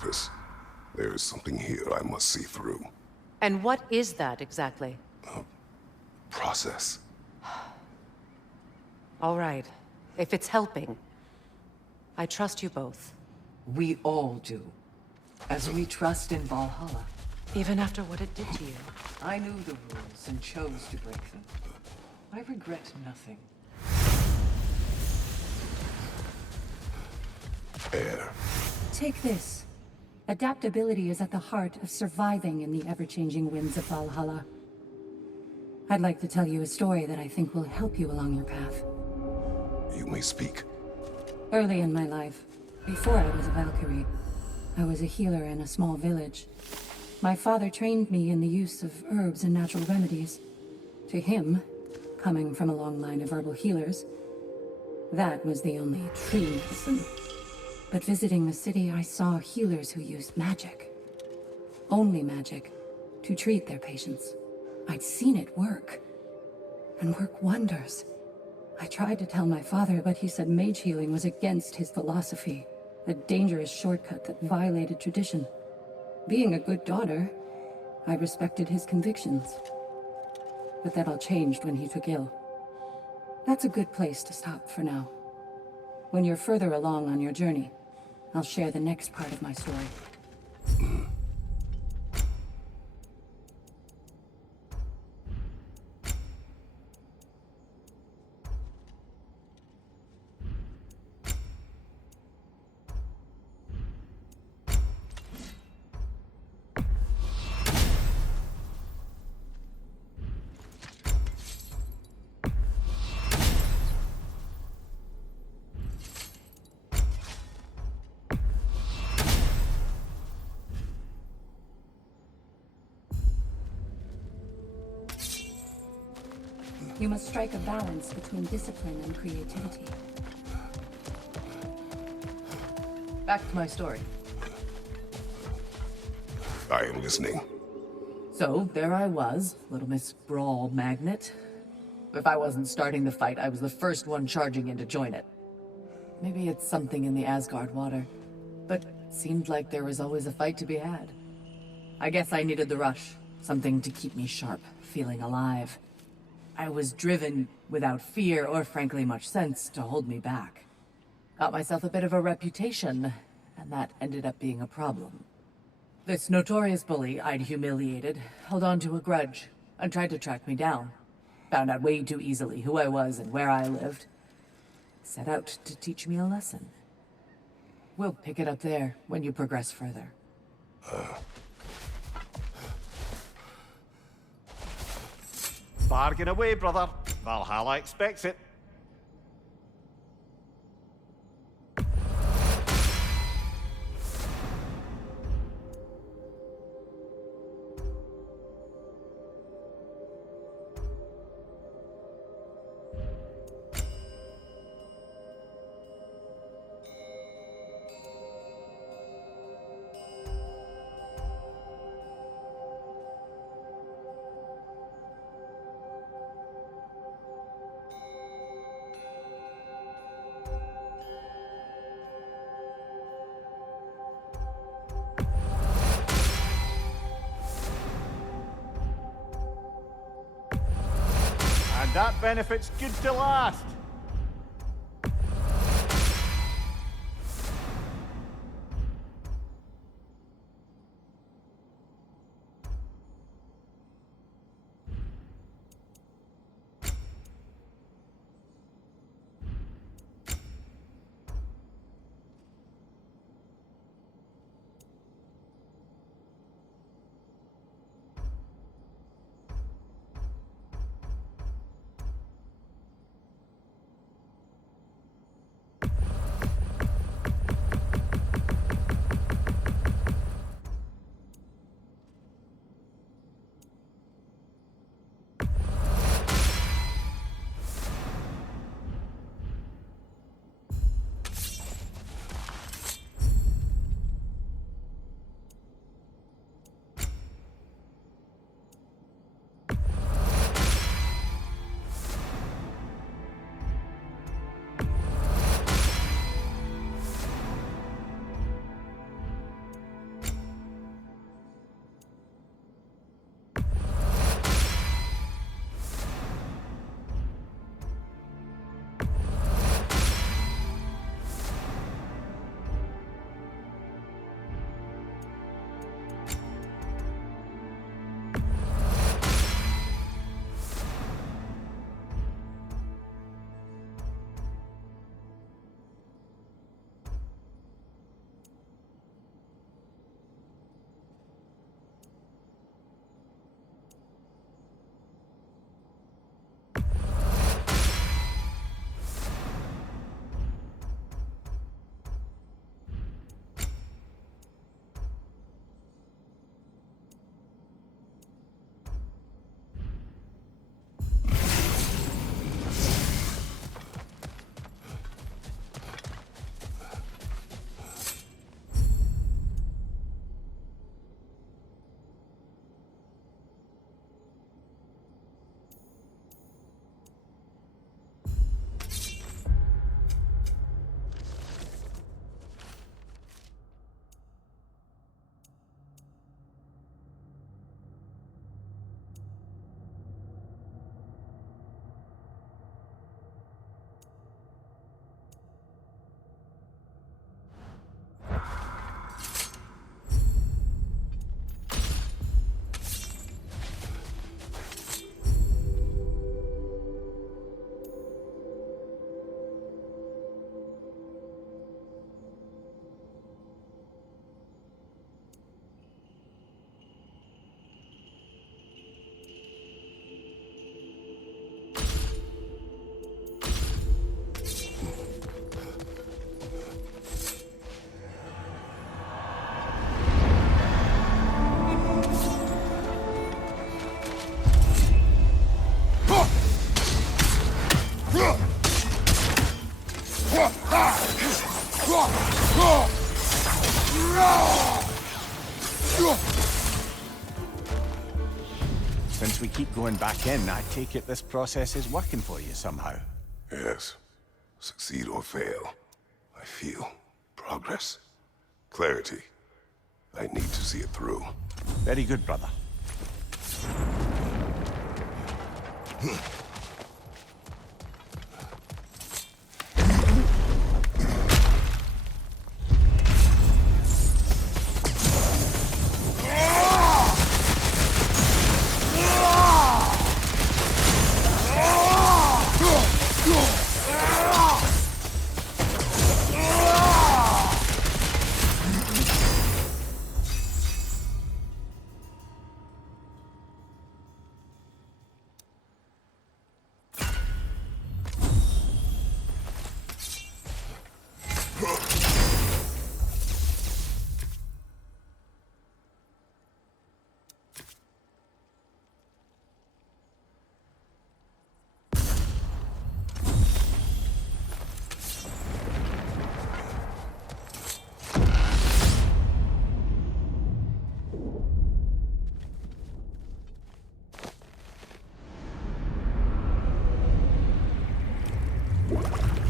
Chris, there is something here I must see through. And what is that exactly? Process. All right. If it's helping, I trust you both. We all do. As we trust in Valhalla. Even after what it did to you. I knew the rules and chose to break them. I regret nothing. Air. Take this. Adaptability is at the heart of surviving in the ever-changing winds of Valhalla. I'd like to tell you a story that I think will help you along your path. You may speak. Early in my life, before I was a Valkyrie, I was a healer in a small village. My father trained me in the use of herbs and natural remedies. To him, coming from a long line of herbal healers, that was the only true medicine. But visiting the city, I saw healers who used magic. Only magic, to treat their patients. I'd seen it work. And work wonders. I tried to tell my father, but he said mage healing was against his philosophy. A dangerous shortcut that violated tradition. Being a good daughter, I respected his convictions. But that all changed when he took ill. That's a good place to stop for now. When you're further along on your journey, I'll share the next part of my story. You must strike a balance between discipline and creativity. Back to my story. I am listening. So, there I was, Little Miss Brawl Magnet. If I wasn't starting the fight, I was the first one charging in to join it. Maybe it's something in the Asgard water, but it seemed like there was always a fight to be had. I guess I needed the rush, something to keep me sharp, feeling alive. I was driven, without fear or frankly much sense, to hold me back. Got myself a bit of a reputation, and that ended up being a problem. This notorious bully I'd humiliated held on to a grudge and tried to track me down. Found out way too easily who I was and where I lived. Set out to teach me a lesson. We'll pick it up there when you progress further. Bargain away, brother. Valhalla expects it. And that benefit's good to last. Since we keep going back in, I take it this process is working for you somehow. Yes. Succeed or fail, I feel progress, clarity. I need to see it through. Very good, brother.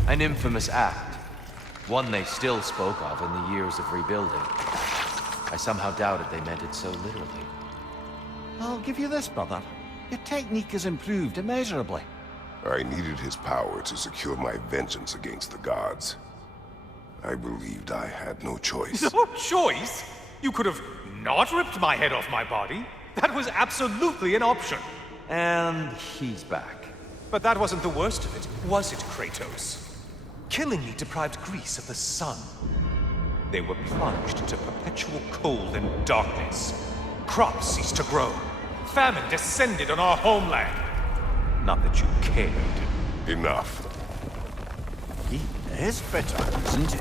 An infamous act. One they still spoke of in the years of rebuilding. I somehow doubted they meant it so literally. I'll give you this, brother. Your technique has improved immeasurably. I needed his power to secure my vengeance against the gods. I believed I had no choice. No choice? You could have not ripped my head off my body. That was absolutely an option. And he's back. But that wasn't the worst of it, was it, Kratos? Killing me deprived Greece of the sun. They were plunged into perpetual cold and darkness. Crops ceased to grow. Famine descended on our homeland. Not that you cared. Enough. He is bitter, isn't he?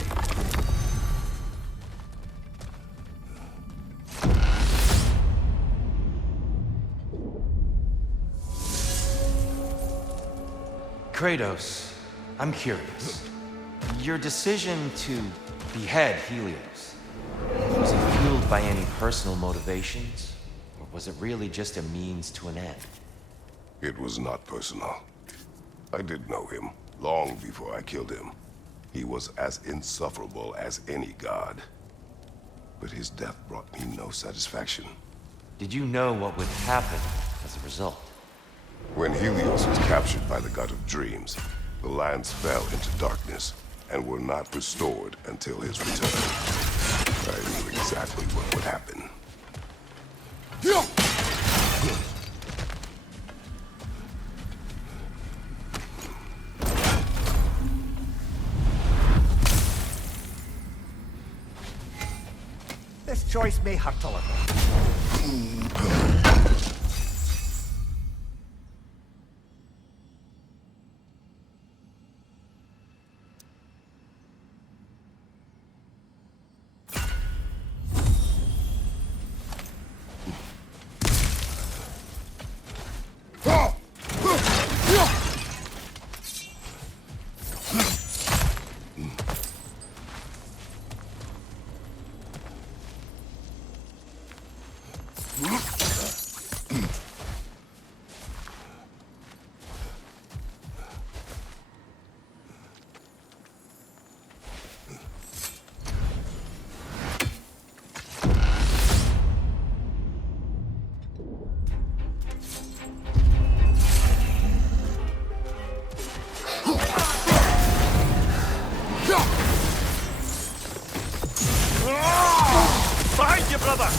Kratos, I'm curious. Your decision to behead Helios, was it fueled by any personal motivations? Or was it really just a means to an end? It was not personal. I did know him, long before I killed him. He was as insufferable as any god. But his death brought me no satisfaction. Did you know what would happen as a result? When Helios was captured by the god of dreams, the lands fell into darkness and were not restored until his return. I knew exactly what would happen. This choice may hurt a little. Behind you, brother!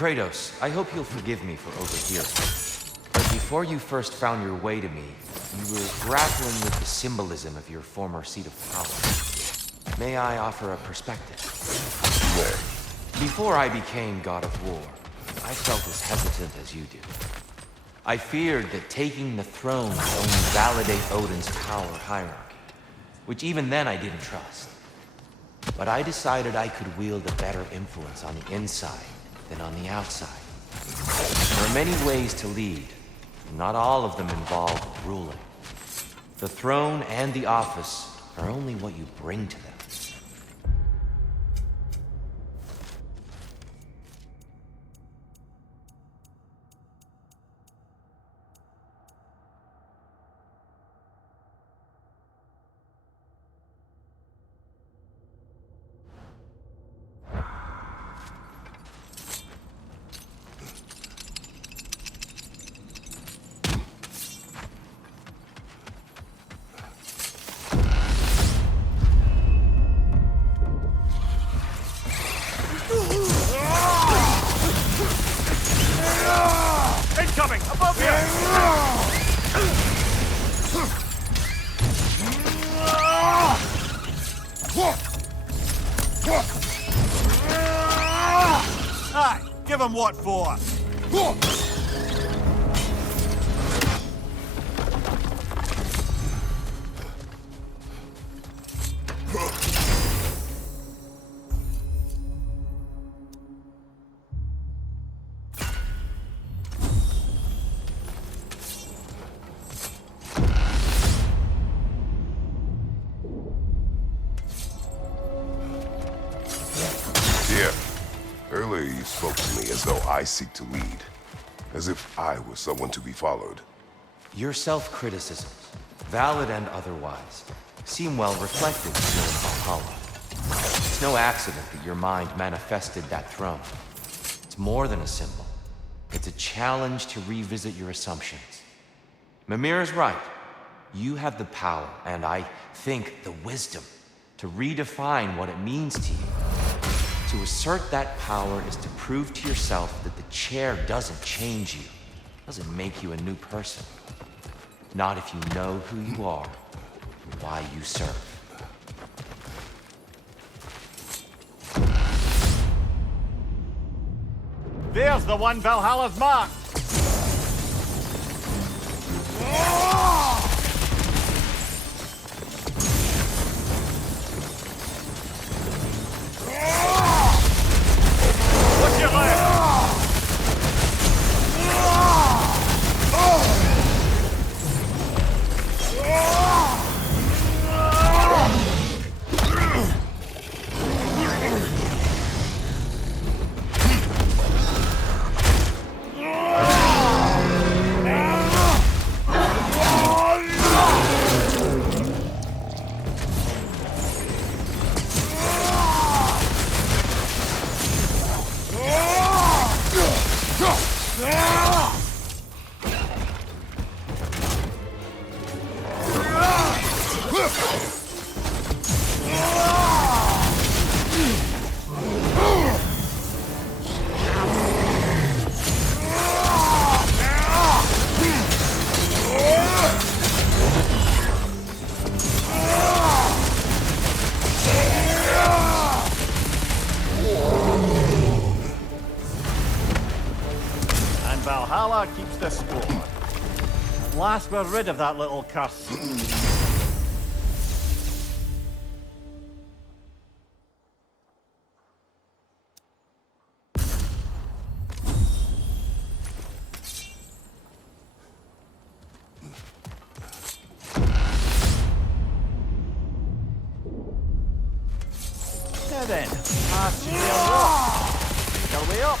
Kratos, I hope you'll forgive me for overhearing. But before you first found your way to me, you were grappling with the symbolism of your former seat of power. May I offer a perspective? Before I became God of War, I felt as hesitant as you do. I feared that taking the throne would only validate Odin's power hierarchy, which even then I didn't trust. But I decided I could wield a better influence on the inside than on the outside. There are many ways to lead, and not all of them involve ruling. The throne and the office are only what you bring to them. Incoming! Above Aye, give him what for. Earlier you spoke to me as though I seek to lead. As if I were someone to be followed. Your self-criticisms, valid and otherwise, seem well reflected here in Valhalla. It's no accident that your mind manifested that throne. It's more than a symbol. It's a challenge to revisit your assumptions. Mimir is right. You have the power, and I think the wisdom, to redefine what it means to you. To assert that power is to prove to yourself that the chair doesn't change you, doesn't make you a new person. Not if you know who you are and why you serve. There's the one Valhalla's marked. What's your left? Valhalla keeps the score. At last we're rid of that little curse. Now then, past you walk. Shall we up?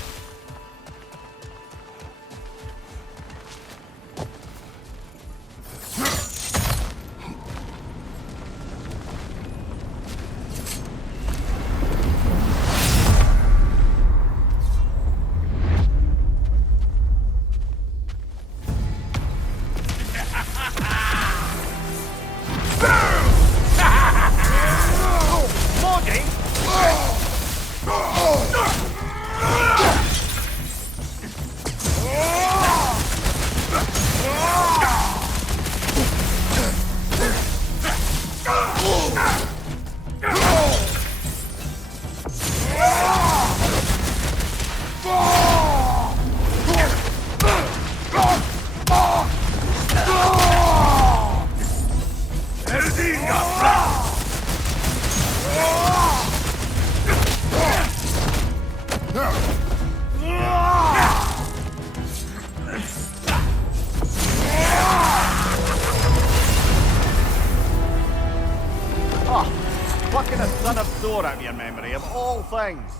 the son of Thor out of your memory, of all things.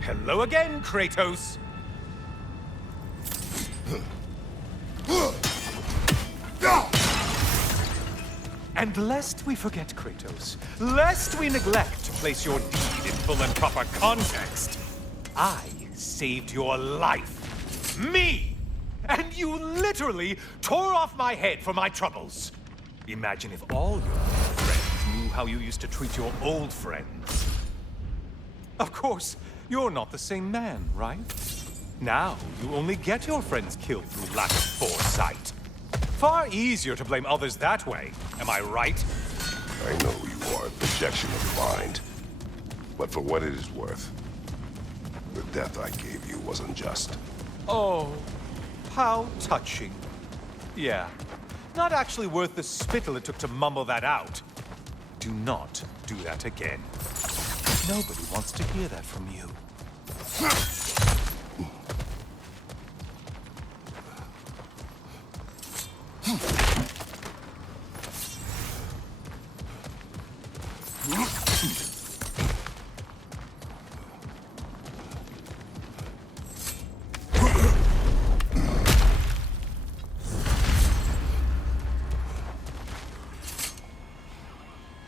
Hello again, Kratos! And lest we forget, Kratos, lest we neglect to place your deed in full and proper context, I saved your life. Me! And you literally tore off my head for my troubles. Imagine if all your friends knew how you used to treat your old friends. Of course, you're not the same man, right? Now, you only get your friends killed through lack of foresight. Far easier to blame others that way, am I right? I know you are a projection of the mind. But for what it is worth, the death I gave you was unjust. Oh, how touching. Yeah, not actually worth the spittle it took to mumble that out. Do not do that again. Nobody wants to hear that from you.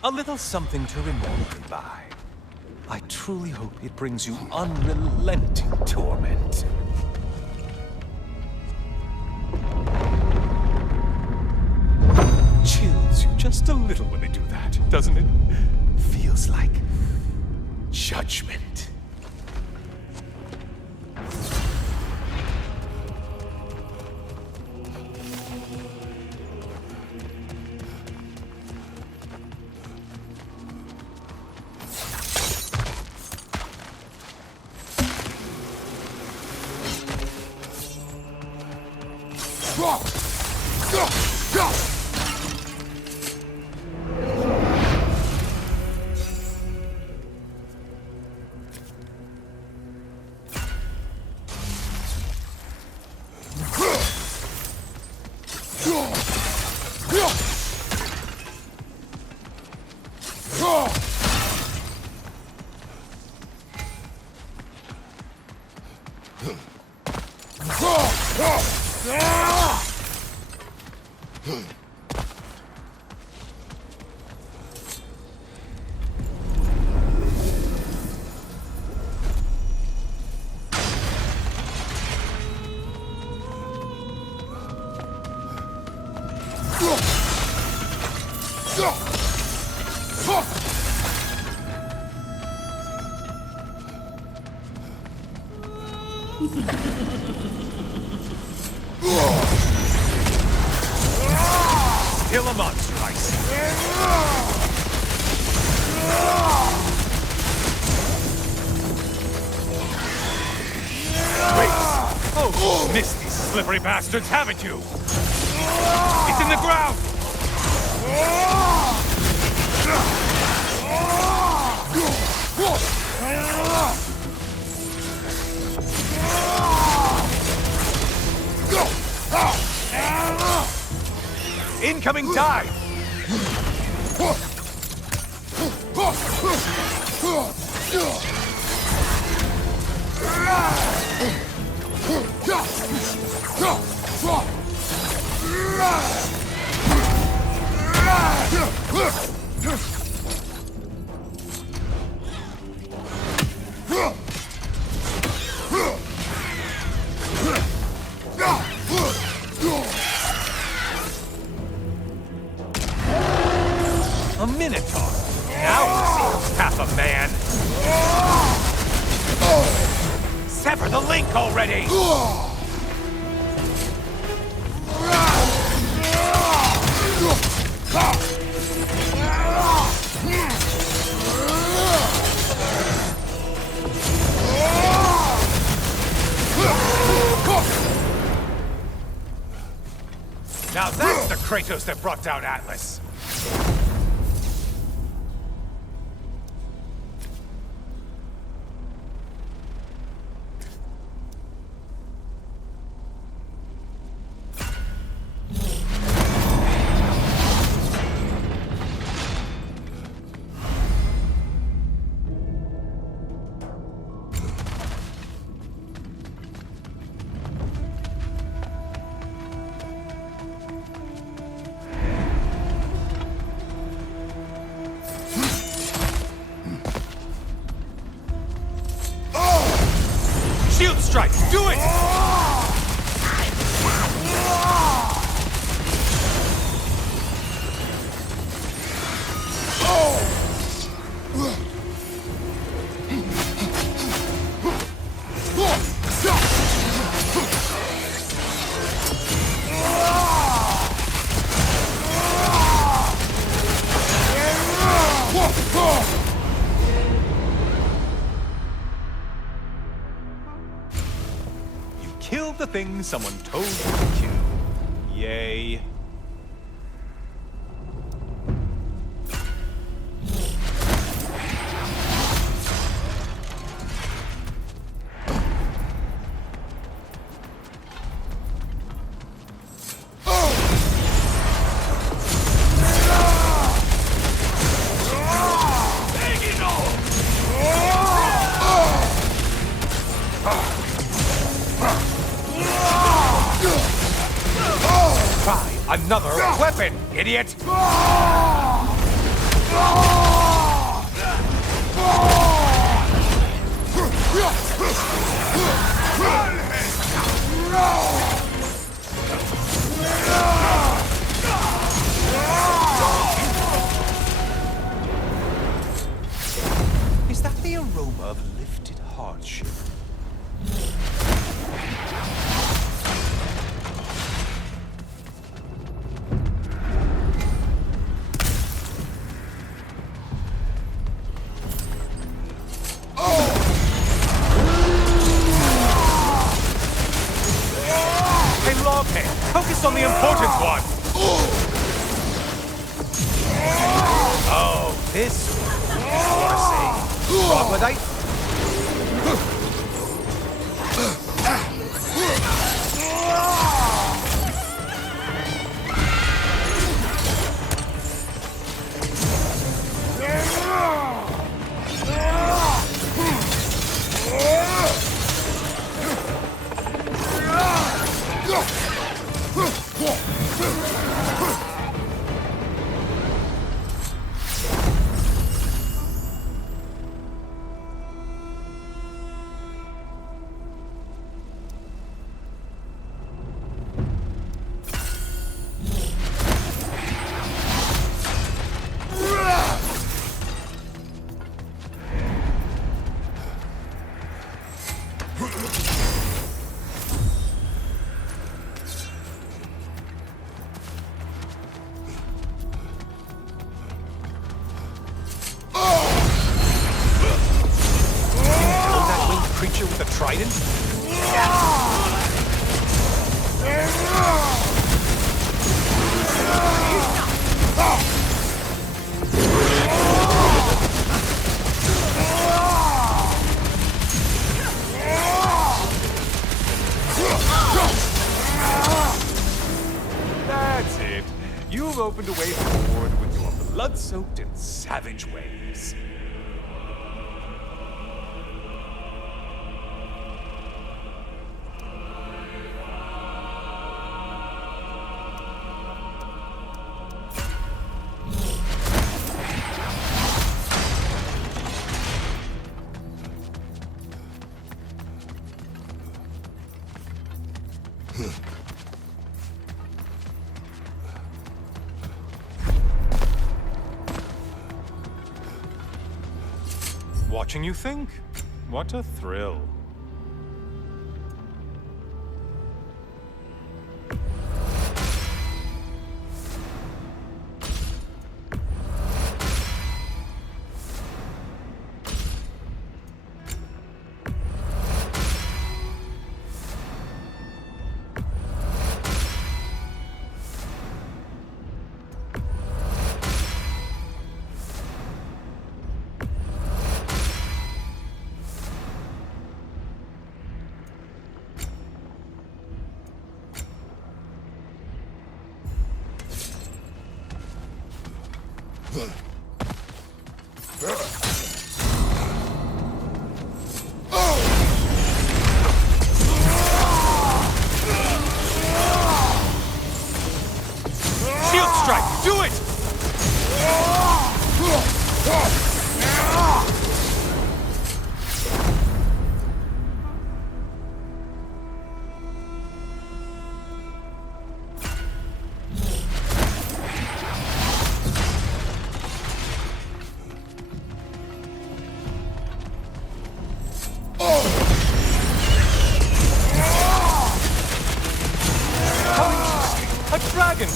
A little something to remember me by. I truly hope it brings you unrelenting torment. Chills you just a little when they do that, doesn't it? Feels like judgment. Still a monster, I see. Wait! Oh, missed these slippery bastards, haven't you? It's in the ground! Incoming dive! A Minotaur. Now we see who's half a man. Sever the link already! Kratos that brought down Atlas. Shield strike! Do it! Killed the thing someone told you to kill. Yay. Try another weapon, idiot! Is that the aroma of lifted hardship? Focus on the important one! Oh, this one. I want to say, troglodyte? Creature with a trident? That's it. You've opened a way forward with your blood-soaked and savage ways. Watching you think? What a thrill.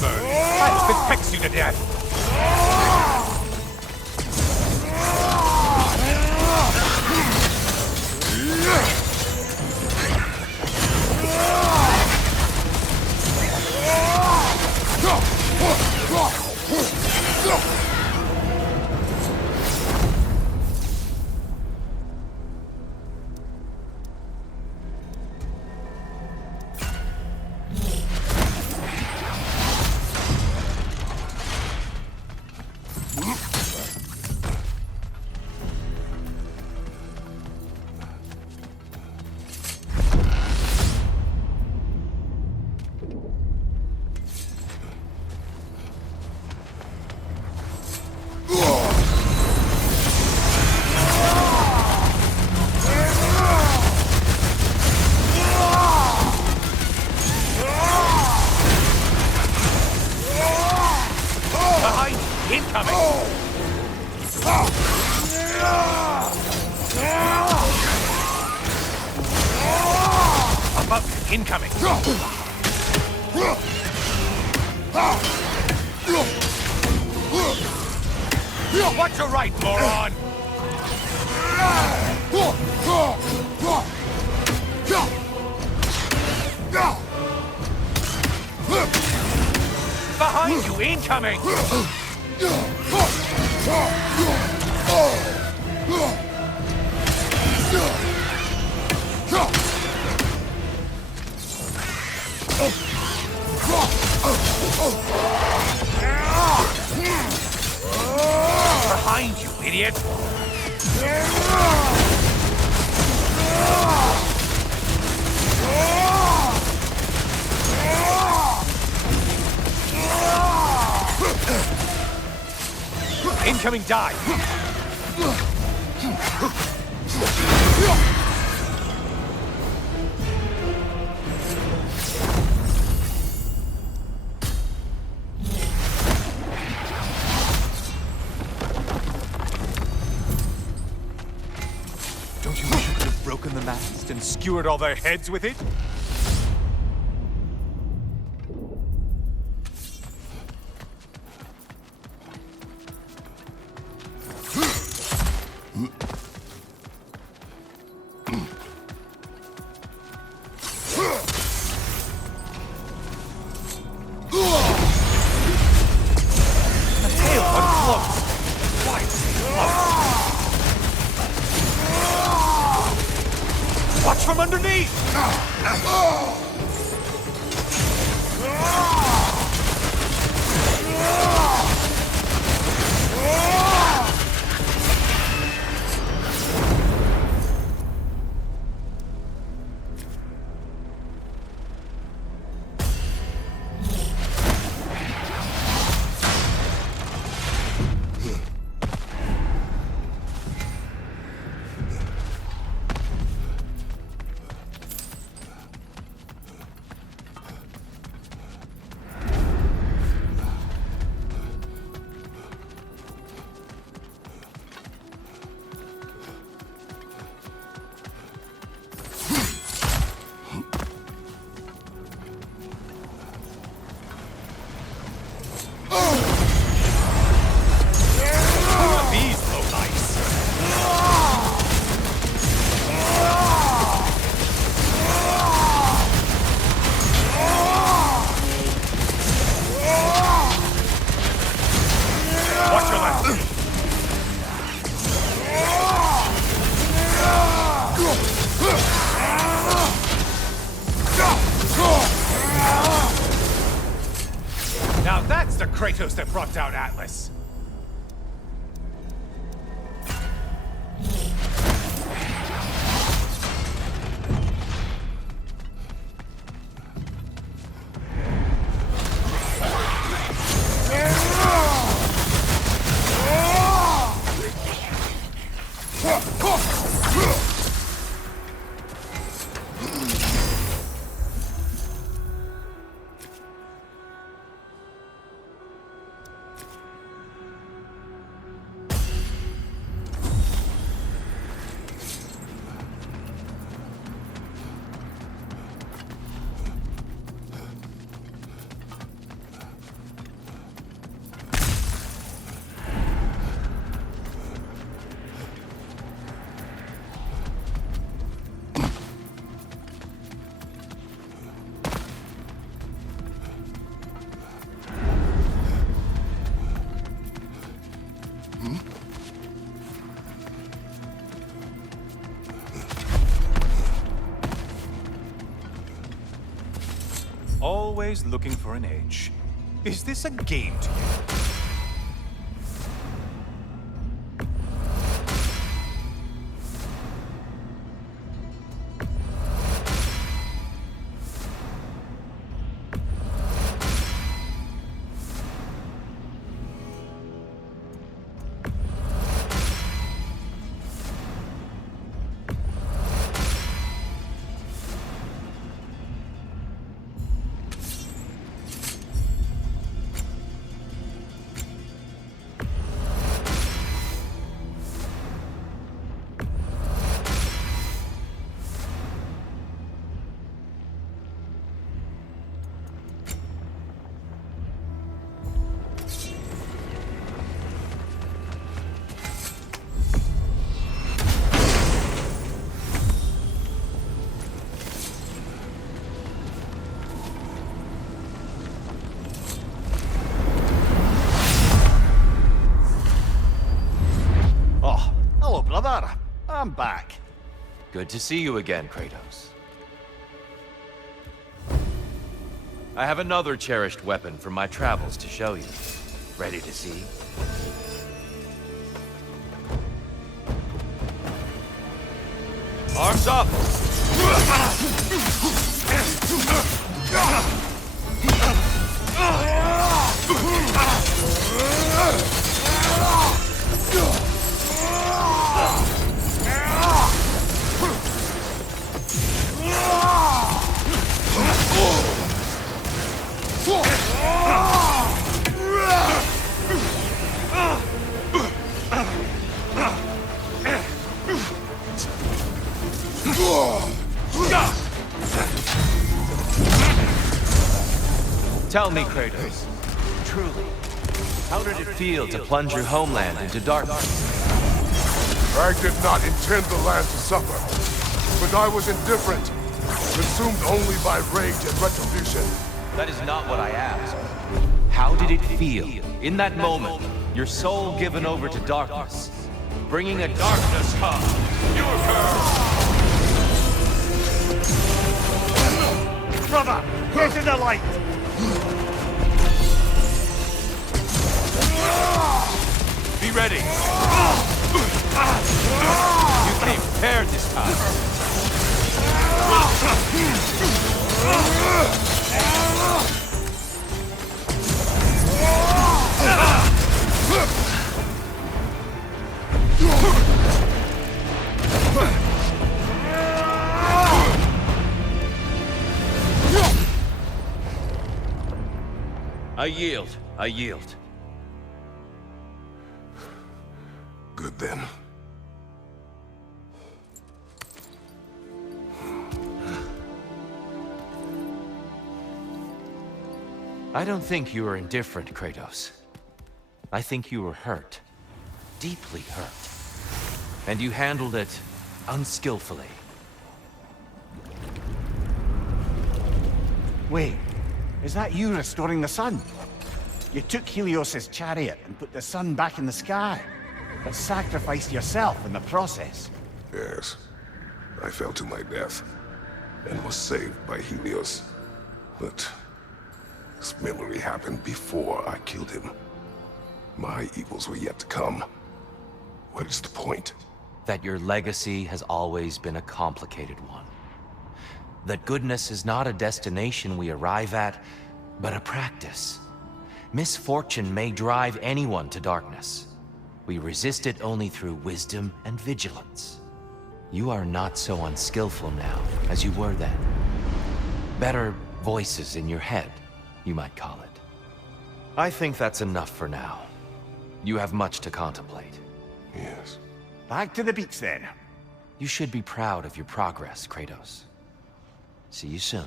burn! I hope it pecks you to death! Incoming! Watch your right, moron! Behind you, incoming! Behind you, idiot! Incoming dive! Don't you wish you could have broken the mast and skewered all their heads with it? Watch from underneath! Now that's the Kratos that brought down Atlas! always looking for an edge. Is this a game to you? Hello, brother. I'm back. Good to see you again, Kratos. I have another cherished weapon from my travels to show you. Ready to see? Arms up! Tell me, Kratos, truly, how did it feel to plunge your homeland into darkness? I did not intend the land to suffer, but I was indifferent, consumed only by rage and retribution. That is not what I asked. How did it feel, in that moment, your soul given over to darkness, bringing a darkness hug, your girl? Brother, get to the light! Be ready! You came prepared this time. I yield. I yield. Good then. I don't think you were indifferent, Kratos. I think you were hurt. Deeply hurt. And you handled it unskillfully. Wait, is that you restoring the sun? You took Helios's chariot and put the sun back in the sky, but sacrificed yourself in the process. Yes. I fell to my death, and was saved by Helios. But this memory happened before I killed him. My evils were yet to come. What is the point? That your legacy has always been a complicated one. That goodness is not a destination we arrive at, but a practice. Misfortune may drive anyone to darkness. We resist it only through wisdom and vigilance. You are not so unskillful now as you were then. Better voices in your head, you might call it. I think that's enough for now. You have much to contemplate. Yes. Back to the beach then. You should be proud of your progress, Kratos. See you soon.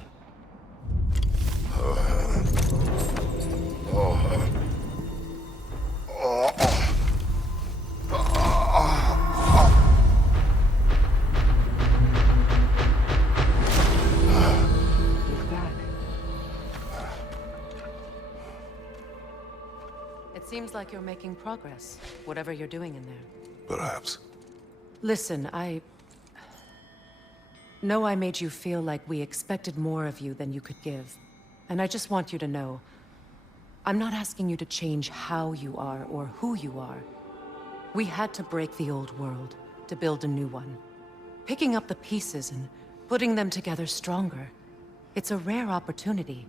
It seems like you're making progress, whatever you're doing in there. Perhaps. Listen, I know I made you feel like we expected more of you than you could give. And I just want you to know, I'm not asking you to change how you are or who you are. We had to break the old world to build a new one. Picking up the pieces and putting them together stronger. It's a rare opportunity.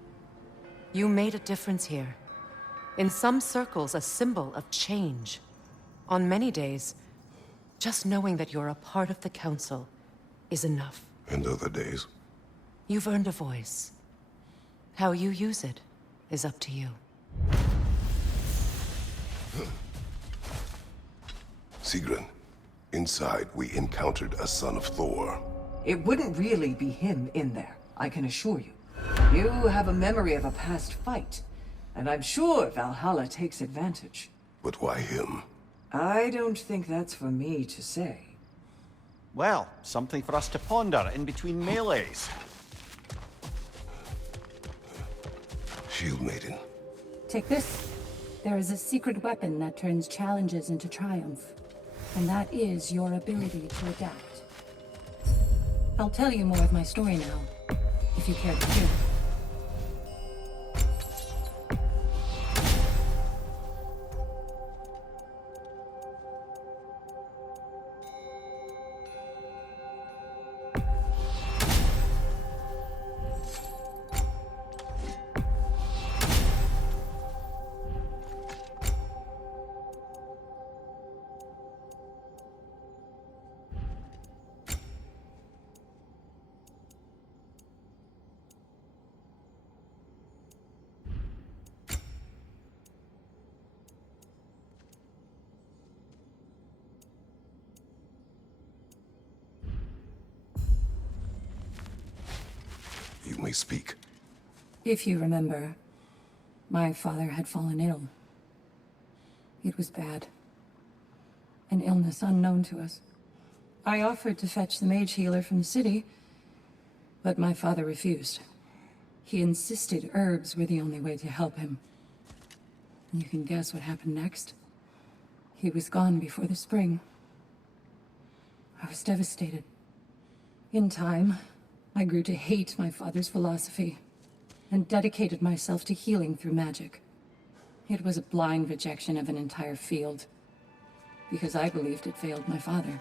You made a difference here. In some circles, a symbol of change. On many days, just knowing that you're a part of the Council is enough. And other days? You've earned a voice. How you use it is up to you. Sigrun, inside we encountered a son of Thor. It wouldn't really be him in there, I can assure you. You have a memory of a past fight, and I'm sure Valhalla takes advantage. But why him? I don't think that's for me to say. Well, something for us to ponder in between melees. Shield Maiden. Take this. There is a secret weapon that turns challenges into triumph. And that is your ability to adapt. I'll tell you more of my story now, if you care to hear. You may speak. If you remember, my father had fallen ill. It was bad. An illness unknown to us. I offered to fetch the mage healer from the city, but my father refused. He insisted herbs were the only way to help him. You can guess what happened next. He was gone before the spring. I was devastated. In time, I grew to hate my father's philosophy, and dedicated myself to healing through magic. It was a blind rejection of an entire field, because I believed it failed my father,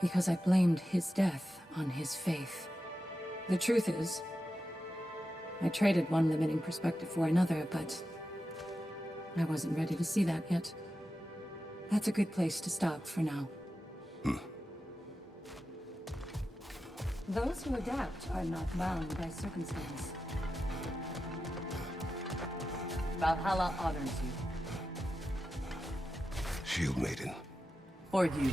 because I blamed his death on his faith. The truth is, I traded one limiting perspective for another, but I wasn't ready to see that yet. That's a good place to stop for now. Those who adapt are not bound by circumstance. Valhalla honors you. Shield Maiden. For you.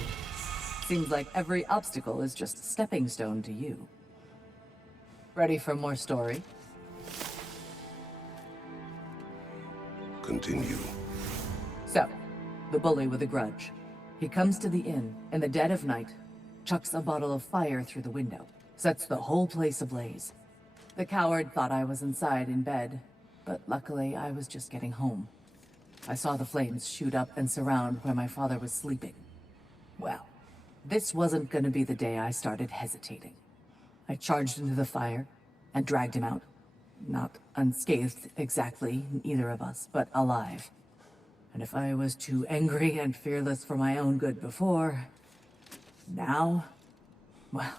Seems like every obstacle is just a stepping stone to you. Ready for more story? Continue. So, the bully with a grudge. He comes to the inn in the dead of night, chucks a bottle of fire through the window, sets the whole place ablaze. The coward thought I was inside in bed, but luckily I was just getting home. I saw the flames shoot up and surround where my father was sleeping. Well, this wasn't gonna be the day I started hesitating. I charged into the fire and dragged him out. Not unscathed exactly, either of us, but alive. And if I was too angry and fearless for my own good before, now, well,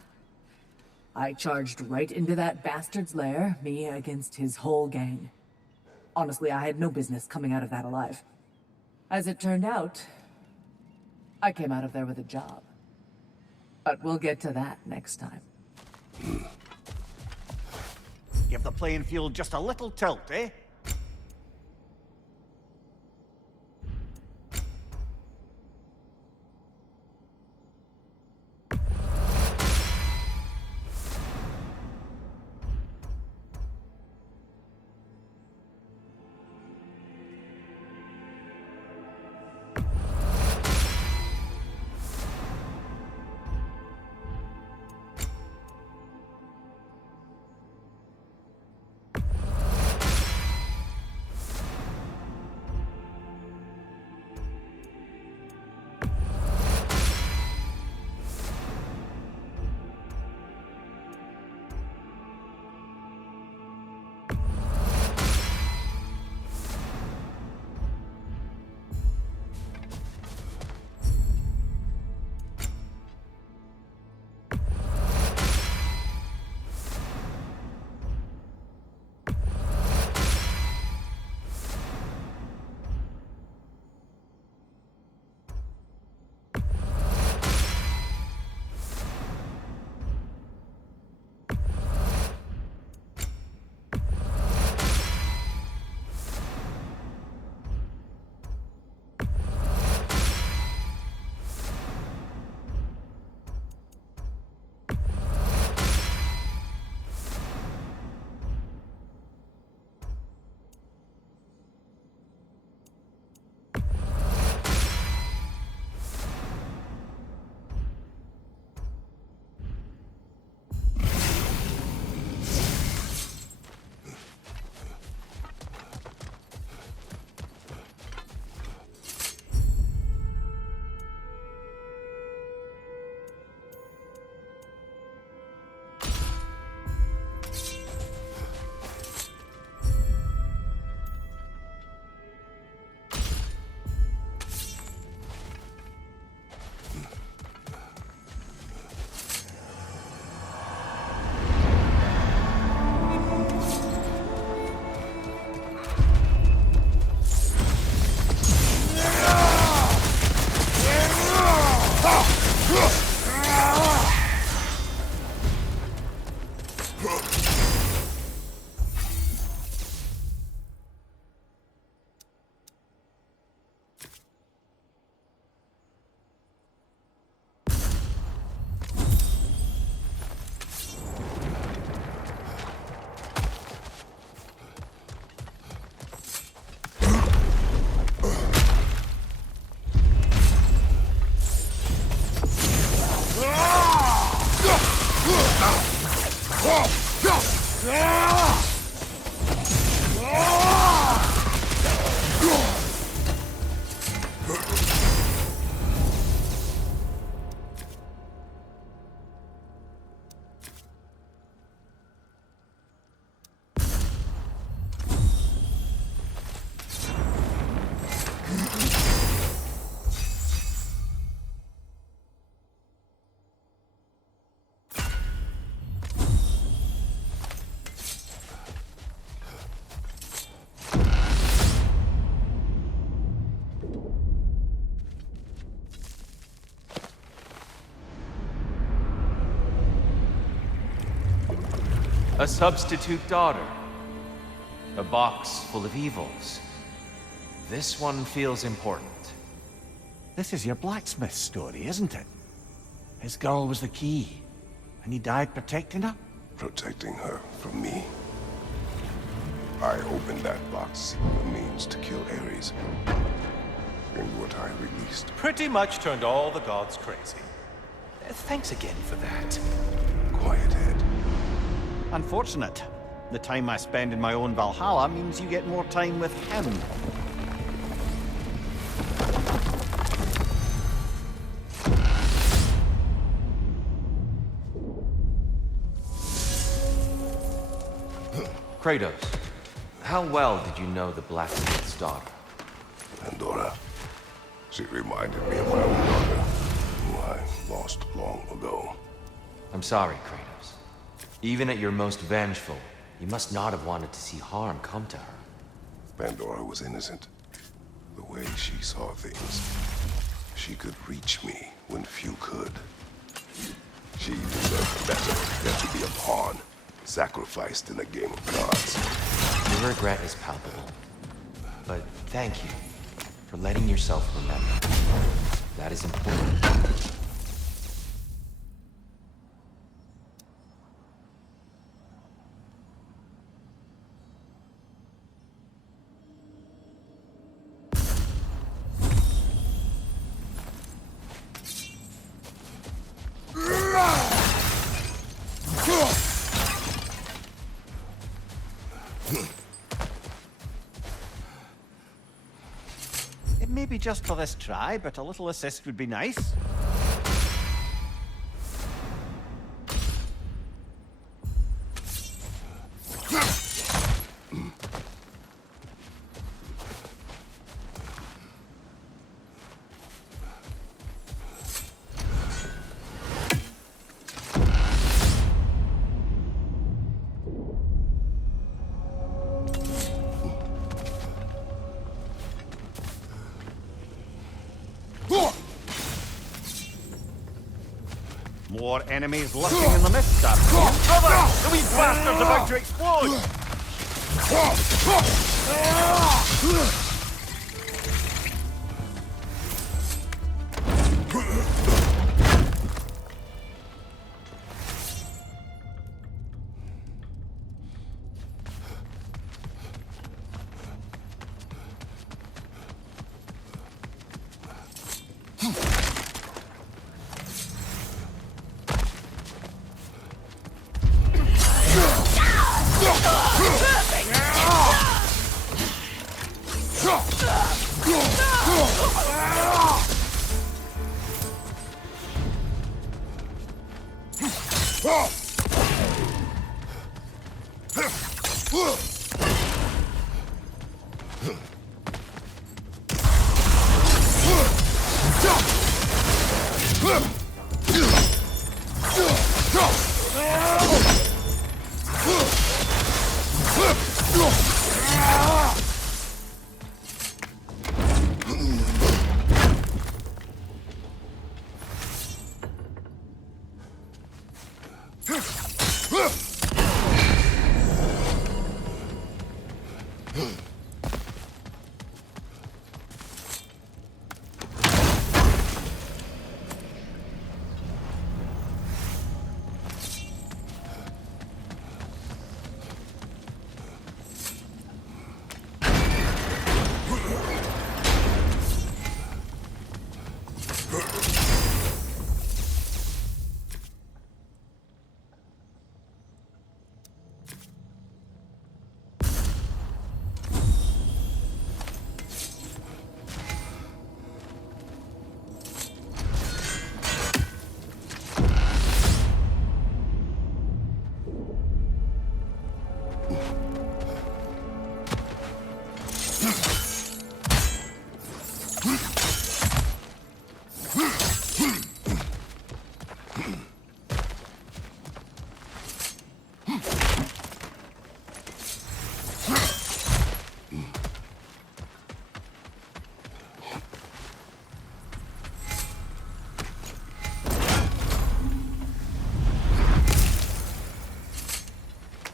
I charged right into that bastard's lair, me against his whole gang. Honestly, I had no business coming out of that alive. As it turned out, I came out of there with a job. But we'll get to that next time. Give the playing field just a little tilt, eh? A substitute daughter. A box full of evils. This one feels important. This is your blacksmith story, isn't it? His girl was the key, and he died protecting her? Protecting her from me. I opened that box seeking the means to kill Ares. And what I released. Pretty much turned all the gods crazy. Thanks again for that. Quiet head. Unfortunate. The time I spend in my own Valhalla means you get more time with him. Kratos, how well did you know the blacksmith's daughter? Pandora. She reminded me of my own daughter, who I lost long ago. I'm sorry, Kratos. Even at your most vengeful, you must not have wanted to see harm come to her. Pandora was innocent. The way she saw things. She could reach me when few could. She deserved better than to be a pawn, sacrificed in a game of gods. Your regret is palpable. But thank you for letting yourself remember. That is important. It may be just for this try, but a little assist would be nice. More enemies lurking in the mist, sir. Cover! The wee bastard's about to explode!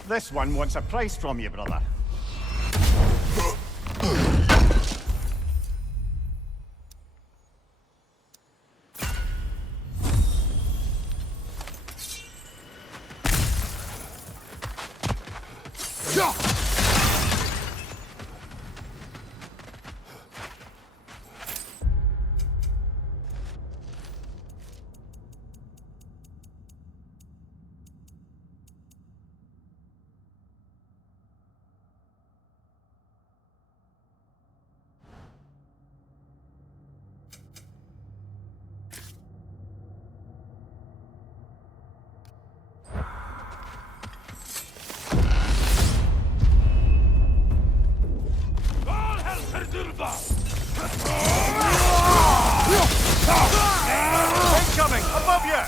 This one wants a price from you, brother. Incoming! Above you!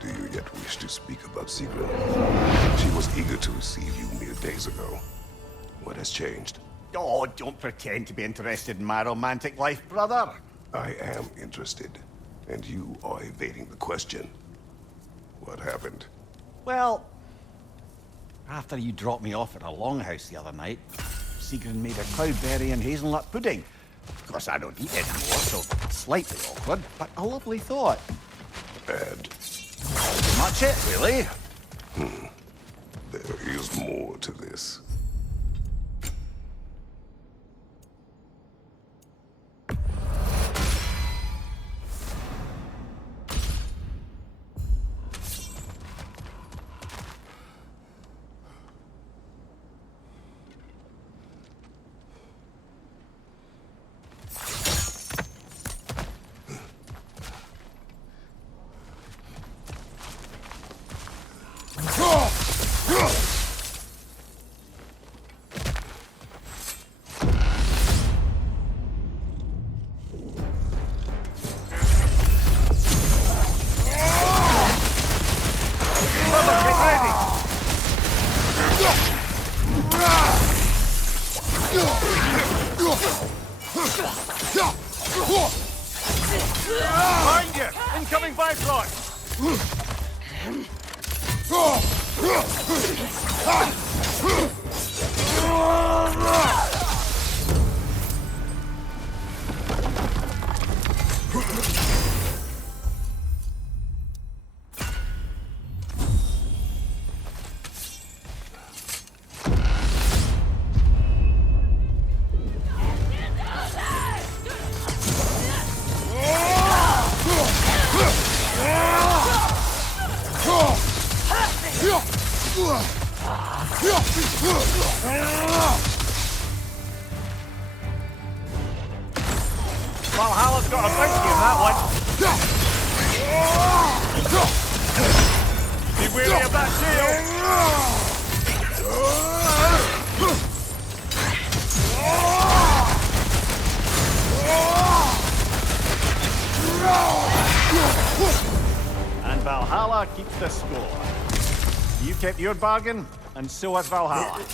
Do you yet wish to speak about Sigrun? She was eager to receive you mere days ago. What has changed? Oh, don't pretend to be interested in my romantic life, brother. I am interested, and you are evading the question. What happened? Well, after you dropped me off at a longhouse the other night, Sigrun made a cloudberry and hazelnut pudding. Of course, I don't eat anymore, so slightly awkward, but a lovely thought. And Pretty much it, really. there is more to this. Behind you! Incoming Bifrost! Valhalla's got a bounty on that one. Be wary of that tail. And Valhalla keeps the score. You kept your bargain, and so has Valhalla.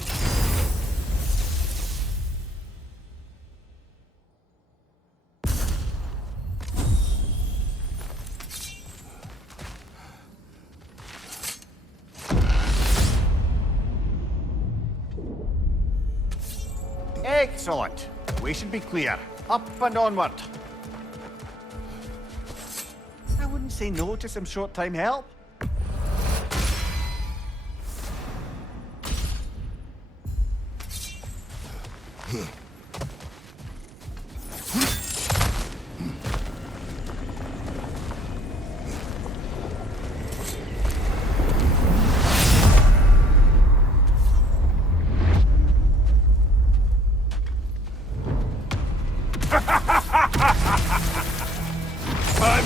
Excellent. We should be clear. Up and onward. I wouldn't say no to some short-time help.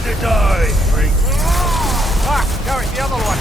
to die, freak. Ah, now it's the other one.